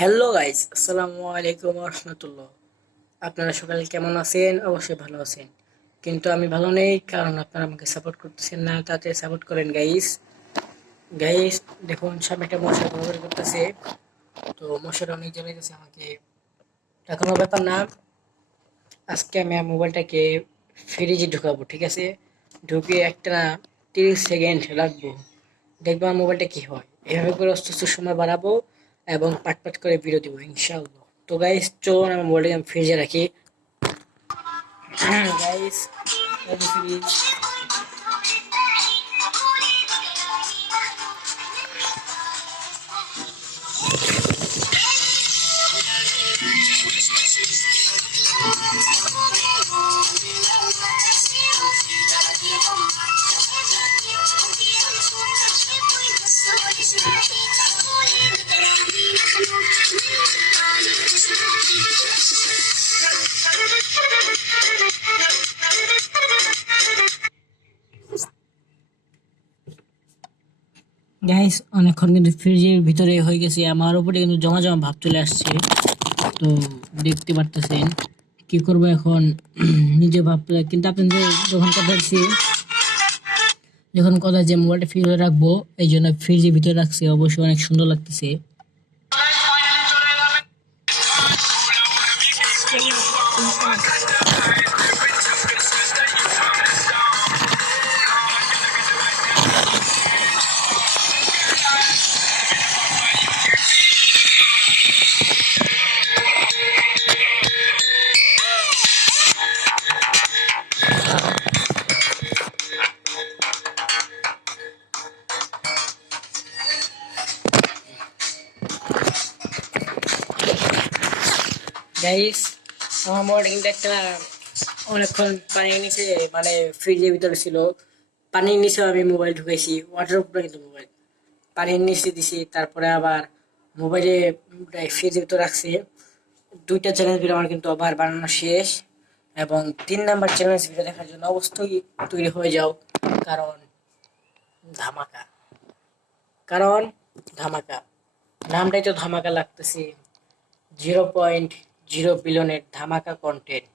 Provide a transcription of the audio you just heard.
Hello guys, আসসালামু আলাইকুম রহমতুল্লাহ। আপনারা সকালে কেমন আছেন? অবশ্যই ভালো আছেন, কিন্তু আমি ভালো নেই কারণ আপনারা আমাকে সাপোর্ট করতেছেন না। তাতে সাপোর্ট করেন গাইস। গাইস দেখুন, সামনে একটা মশা ঘোরাঘুরি করতেছে, তো মশাটা অনেক জ্বালাই গেছে আমাকে। তা কোনো ব্যাপার না, আজকে আমি আমার মোবাইলটাকে ফ্রিজে ঢুকাবো, ঠিক আছে? ঢুকিয়ে একটা না 30 সেকেন্ড রাখবো, দেখবো আমার মোবাইলটা কি হয়। এভাবে করে আস্তে আস্তে সময় বাড়াবো এবং পাট পাট করে ভিডিও দিব ইনশাআল্লাহ। তো গাইস চলুন আমার মোবাইলটাকে আমি ফ্রিজে রাখি। গাইস ফ্রিজ, গাইস অনেকক্ষণ কিন্তু ফ্রিজের ভিতরে হয়ে গেছে, আমার উপরে কিন্তু জমা জমা ভাব চলে আসছে। তো দেখতে পারতেছেন কি করব এখন। নিজে ভাবতে, কিন্তু আপনাদের যখন কথা বলছি, যখন কথা যে মোবাইলটা ফ্রিজে রাখবো, এই জন্য ফ্রিজের ভিতরে রাখছি, অবশ্যই অনেক সুন্দর লাগতেছে। গাইস আমার মোবাইলটা কিন্তু একটা অনেকক্ষণ পানির নিচে, মানে ফ্রিজের ভিতরে ছিল। পানির নিচে আমি মোবাইল ঢুকাইছি, ওয়াটার উপরে কিন্তু মোবাইল পানির নিচে দিছি, তারপরে আবার মোবাইলে ফ্রিজের ভিতরে রাখছি। দুইটা চ্যালেঞ্জ ভিডিও আমার কিন্তু আবার বানানো শেষ, এবং 3 নাম্বার চ্যালেঞ্জ ভিডিও দেখার জন্য অবশ্যই তৈরি হয়ে যাও। কারণ ধামাকা, কারণ ধামাকা, নামটাই তো ধামাকা লাগতেছে। 0.0 বিলিয়নের ধামাকা কন্টেন্ট।